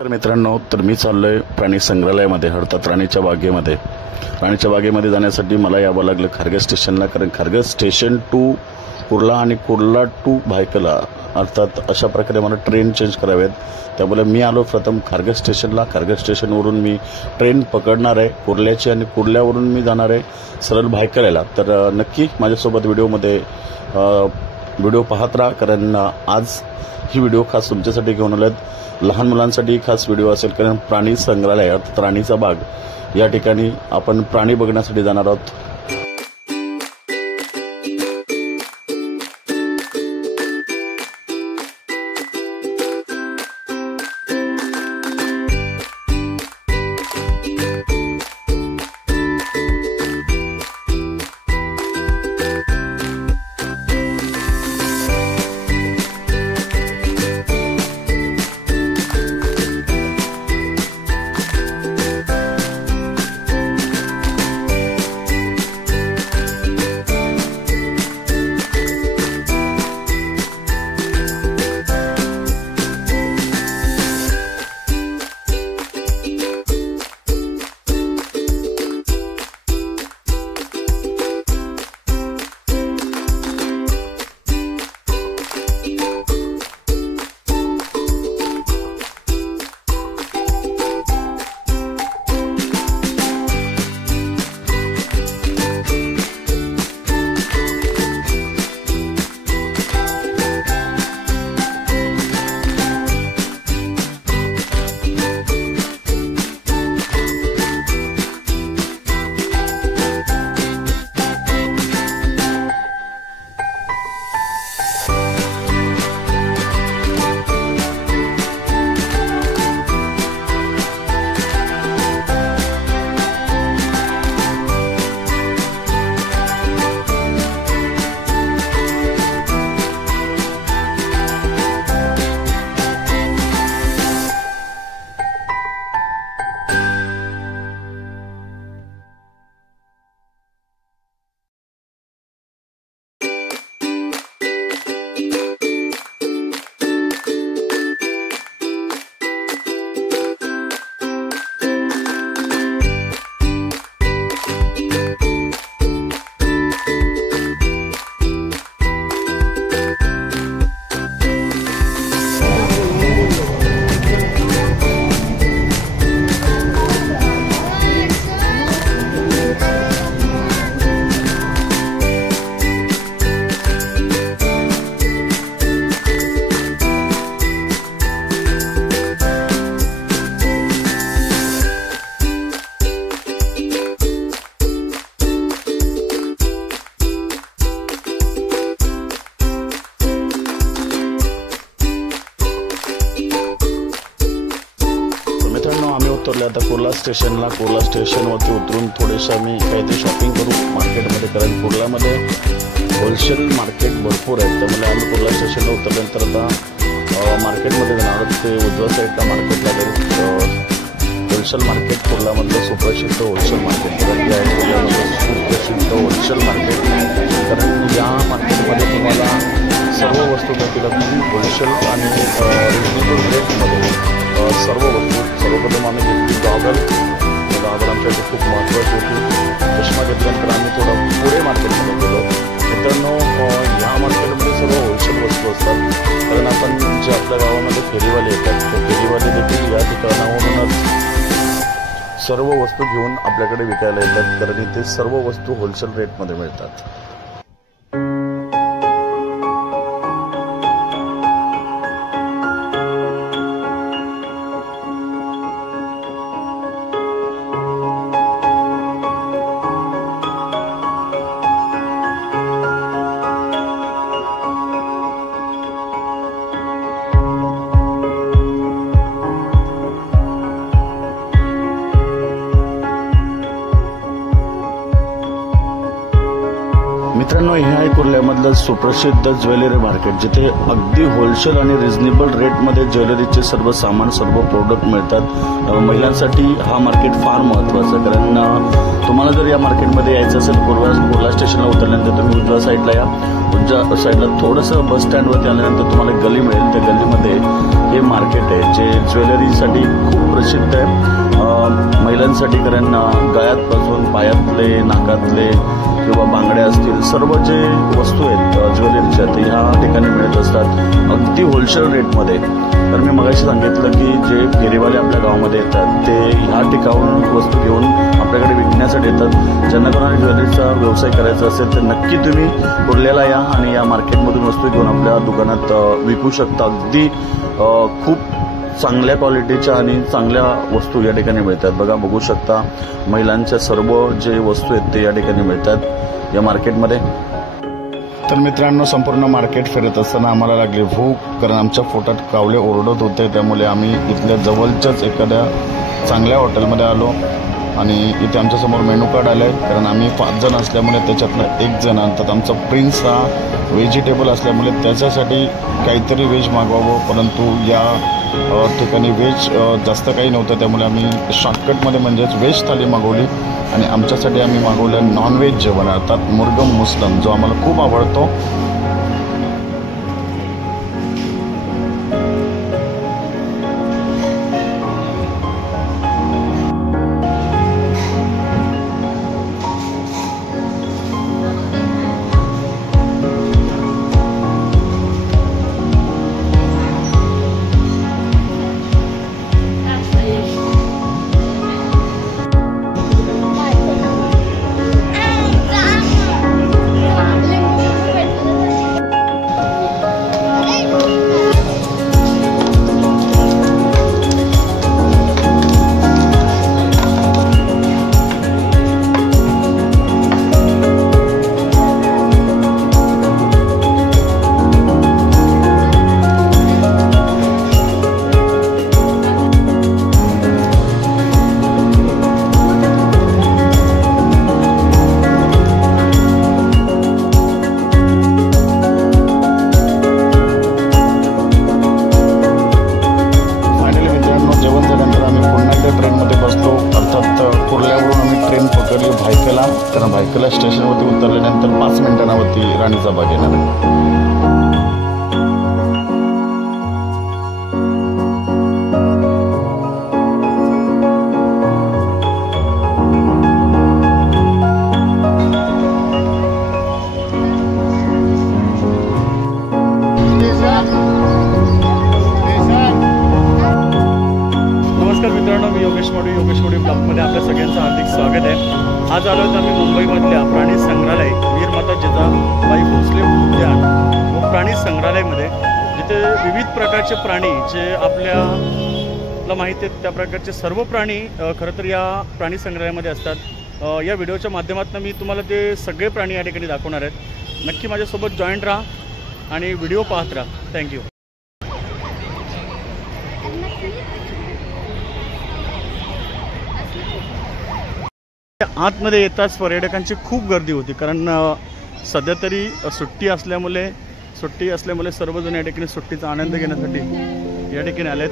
तर मित्रांनो, तर मी चाललोय प्राणी संग्रहालयामध्ये अर्थात राणीच्या बागेमध्ये जाण्यासाठी मला यावं लागलं खारघर स्टेशनला, कारण खारघर स्टेशन टू कुर्ला आणि कुर्ला टू भायखला अर्थात अशा प्रकारे मला ट्रेन चेंज कराव्यात। त्यामुळे मी आलो प्रथम खारघर स्टेशनला। खारघर स्टेशनवरून मी ट्रेन पकडणार आहे कुर्ल्याची आणि कुर्ल्यावरून मी जाणार आहे सरळ भायखल्याला। तर नक्की माझ्यासोबत व्हिडिओ पाहत राहा, कारण आज ही व्हिडिओ खास तुमच्यासाठी घेऊन आलेत। लहान मुलांसाठी खास व्हिडिओ असेल, कारण प्राणी संग्रहालय अर्थात राणीचा बाग या ठिकाणी आपण प्राणी बघण्यासाठी जाणार आहोत। आता कुर्ला स्टेशनवरती उतरून थोडेसे आम्ही काहीतरी शॉपिंग करू मार्केटमध्ये, कारण कुर्लामध्ये होलसेल मार्केट भरपूर आहे। त्यामुळे आम्ही कुर्ला स्टेशनला उतरल्यानंतर आता मार्केटमध्ये जाणार आहोत। ते उजव्या साईडला मार्केट लागेल होलसेल मार्केट, कुर्लामधलं सुप्रसिद्ध होलसेल मार्केट, सुप्रसिद्ध होलसेल मार्केट। कारण या मार्केटमध्ये तुम्हाला सर्व वस्तू भेटतील होलसेल आणि रिजनेबल रेटमध्ये सर्व वस्तू। सर्वप्रथम आम्ही घेतली गॉगल आमच्यासाठी खूप महत्त्वाची होती। चष्मा घेतल्यानंतर आम्ही थोडं पुढे मार्केटमध्ये गेलो। मित्रांनो, ह्या मार्केटमध्ये सर्व होलसेल वस्तू असतात, कारण आपण जे आपल्या गावामध्ये फेरीवाले येतात ते फेरीवाले देखील या ठिकाणावरूनच सर्व वस्तू घेऊन आपल्याकडे विकायला येतात, कारण इथे सर्व वस्तू होलसेल रेटमध्ये मिळतात। मित्रांनो, हे आहे कुर्ल्यामधलं सुप्रसिद्ध ज्वेलरी मार्केट, जिथे अगदी होलसेल आणि रिजनेबल रेटमध्ये ज्वेलरीचे सर्व सामान, सर्व प्रोडक्ट मिळतात। महिलांसाठी हा मार्केट फार महत्त्वाचा, कारण तुम्हाला जर या मार्केटमध्ये यायचं असेल कुर्ला स्टेशनला उतरल्यानंतर तुम्ही उजव्या साईडला या। उजव्या साईडला थोडंसं बस स्टँडवरती आल्यानंतर तुम्हाला गली मिळेल. त्या गलीमध्ये हे मार्केट आहे जे ज्वेलरीसाठी खूप प्रसिद्ध आहे. महिलांसाठी, कारण गळ्यातपासून पायातले, नाकातले किंवा बांगड्या असतील, सर्व जे वस्तू आहेत ज्वेलरीच्या ते ह्या ठिकाणी मिळत असतात अगदी होलसेल रेटमध्ये. तर मी मगाशी सांगितलं की जे फेरीवाले आपल्या गावामध्ये येतात ते ह्या ठिकाणाहून वस्तू घेऊन आपल्याकडे विकण्यासाठी येतात. ज्यांना कोणाला ज्वेलरीचा व्यवसाय करायचा असेल तर नक्की तुम्ही कुर्ल्याला या आणि या मार्केटमधून वस्तू घेऊन आपल्या दुकानात विकू शकता. अगदी खूप चांगल्या क्वालिटीच्या आणि चांगल्या वस्तू या ठिकाणी मिळतात. बघू शकता महिलांच्या सर्व जे वस्तू आहेत ते या ठिकाणी मिळतात या मार्केटमध्ये. तर मित्रांनो, संपूर्ण मार्केट फिरत असताना आम्हाला लागली भूक, कारण आमच्या पोटात कावळे ओरडत होते. त्यामुळे आम्ही इथल्या जवळच्याच एखाद्या चांगल्या हॉटेलमध्ये आलो आणि इथे आमच्यासमोर मेनू कार्ड आलं आहे. कारण आम्ही 5 जण असल्यामुळे त्याच्यातलं 1 जण आणतात. आमचा प्रिन्स हा व्हेजिटेबल असल्यामुळे त्याच्यासाठी काहीतरी व्हेज मागवावं, परंतु या ठिकाणी व्हेज जास्त काही नव्हतं. त्यामुळे आम्ही शॉर्टकटमध्ये म्हणजेच व्हेज थाली मागवली आणि आमच्यासाठी आम्ही मागवलं नॉनव्हेज जेवण, अर्थात मुर्गम मुस्लम, जो आम्हाला खूप आवडतो. कारण भायखला स्टेशनवरती उतरल्यानंतर 5 मिनिटांवरती राणीचा बाग येणार आहे. नमस्कार मित्रांनो, मी योगेश मोडी ब्लॉगमध्ये आपल्या सगळ्यांचं हार्दिक स्वागत आहे. आज आलो तर आम्ही मुंबईमधल्या प्राणी संग्रहालय वीर माता जिजाबाई भोसले उद्यान व प्राणी संग्रहालयामध्ये, जिथे विविध प्रकारचे प्राणी जे आपल्याला माहिती आहेत त्या प्रकारचे सर्व प्राणी खरं तर या प्राणी संग्रहालयामध्ये असतात. या व्हिडिओच्या माध्यमातून मी तुम्हाला ते सगळे प्राणी या ठिकाणी दाखवणार आहेत. नक्की माझ्यासोबत जॉईंट राहा आणि व्हिडिओ पाहत राहा. थँक्यू. आतमध्ये येताच पर्यटकांची खूप गर्दी होती, कारण सध्या तरी सुट्टी असल्यामुळे सर्वजण या ठिकाणी सुट्टीचा आनंद घेण्यासाठी या ठिकाणी आलेत.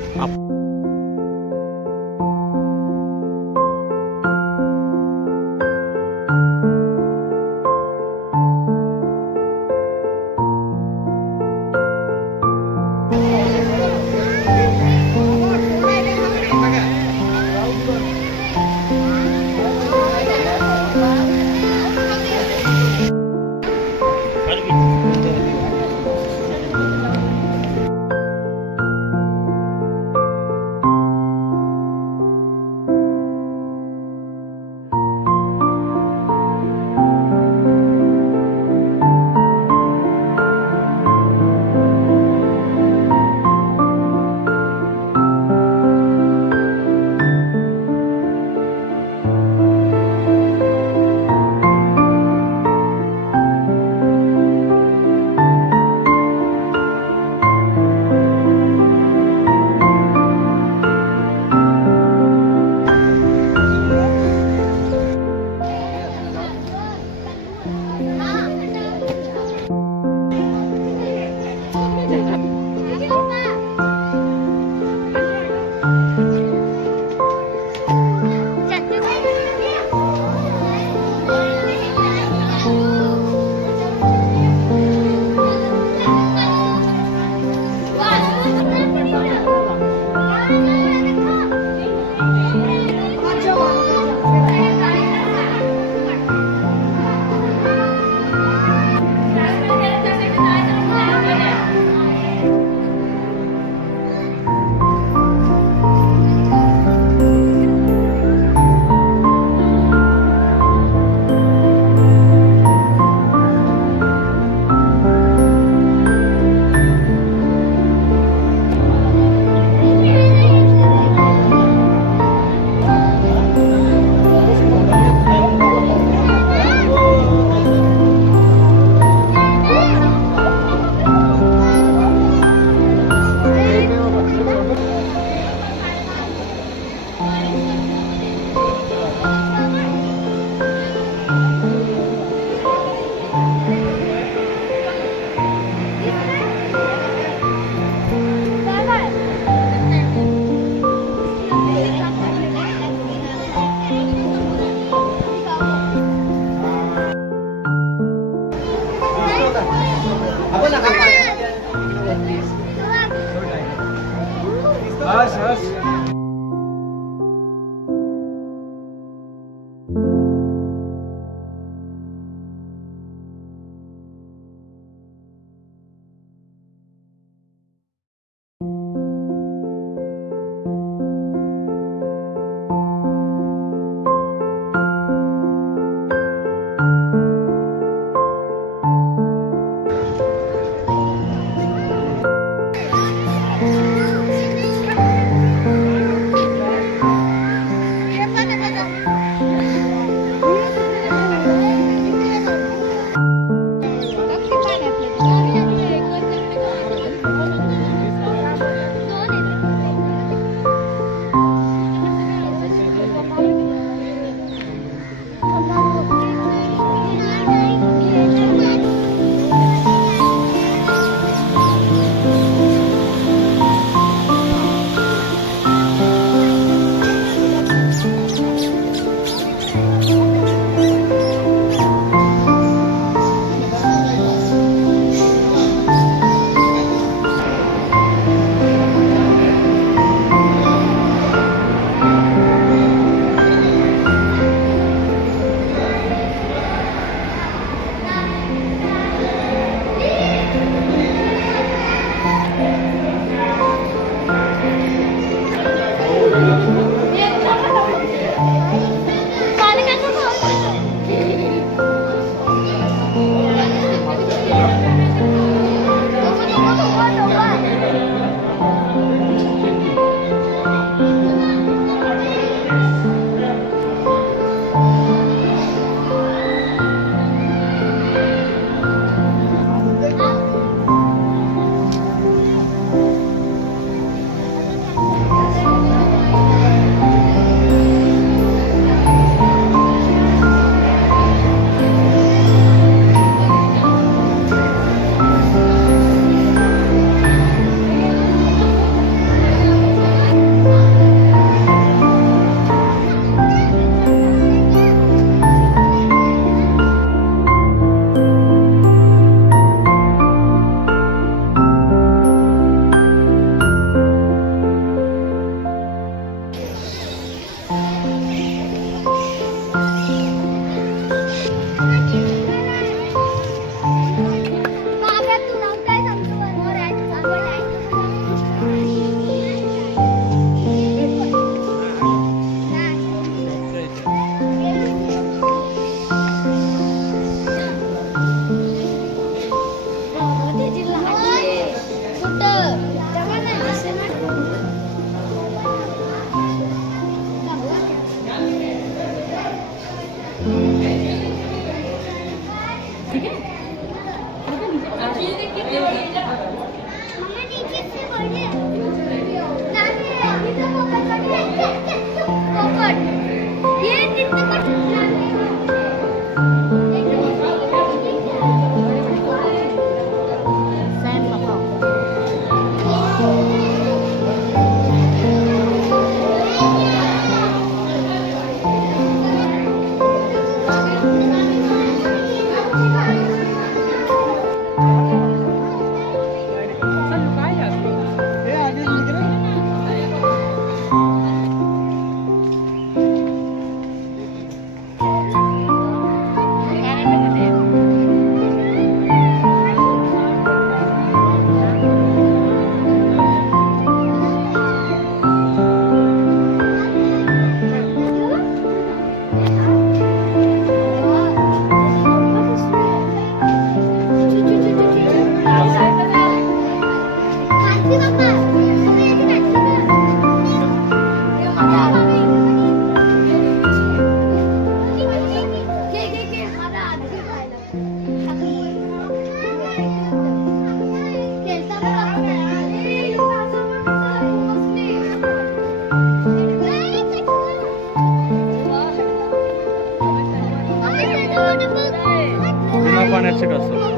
असतात.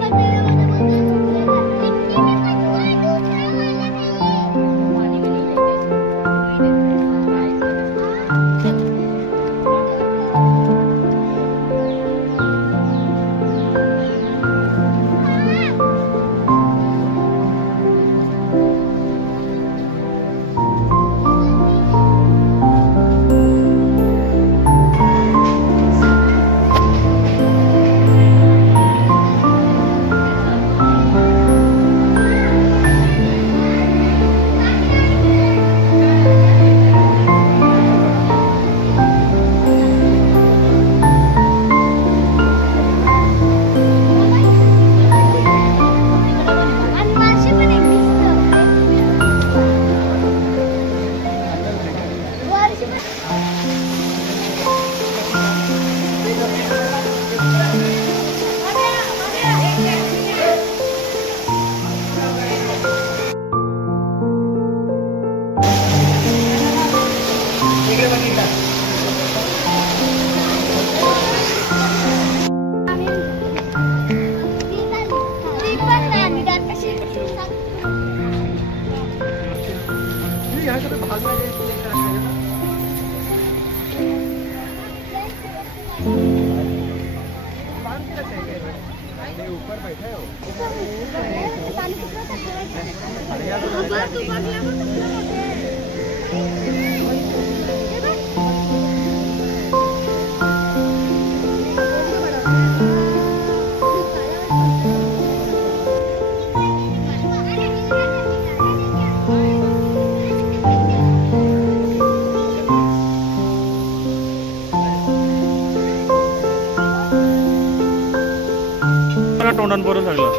तोंडान बरं लागलं.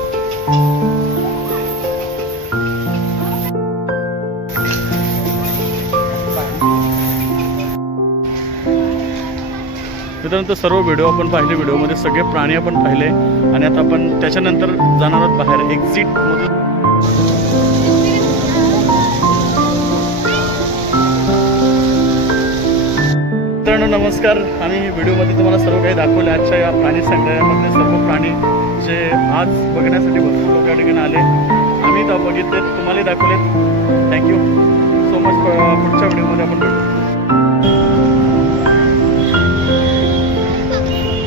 त्यानंतर सर्व व्हिडिओ आपण पाहिले, व्हिडिओमध्ये सगळे प्राणी आपण पाहिले आणि आता आपण त्याच्यानंतर जाणार आहोत बाहेर एक्झिट मधून. मित्रांनो नमस्कार. आम्ही व्हिडिओमध्ये तुम्हाला सर्व काही दाखवले. आजच्या या प्राणी संग्रहालयामध्ये सर्व प्राणी जे आज बघण्यासाठी भरपूर लोक या ठिकाणी आले, आम्ही बघितले, तुम्हालाही दाखवलेत. Thank you so much. पुढच्या व्हिडिओमध्ये आपण भेटू.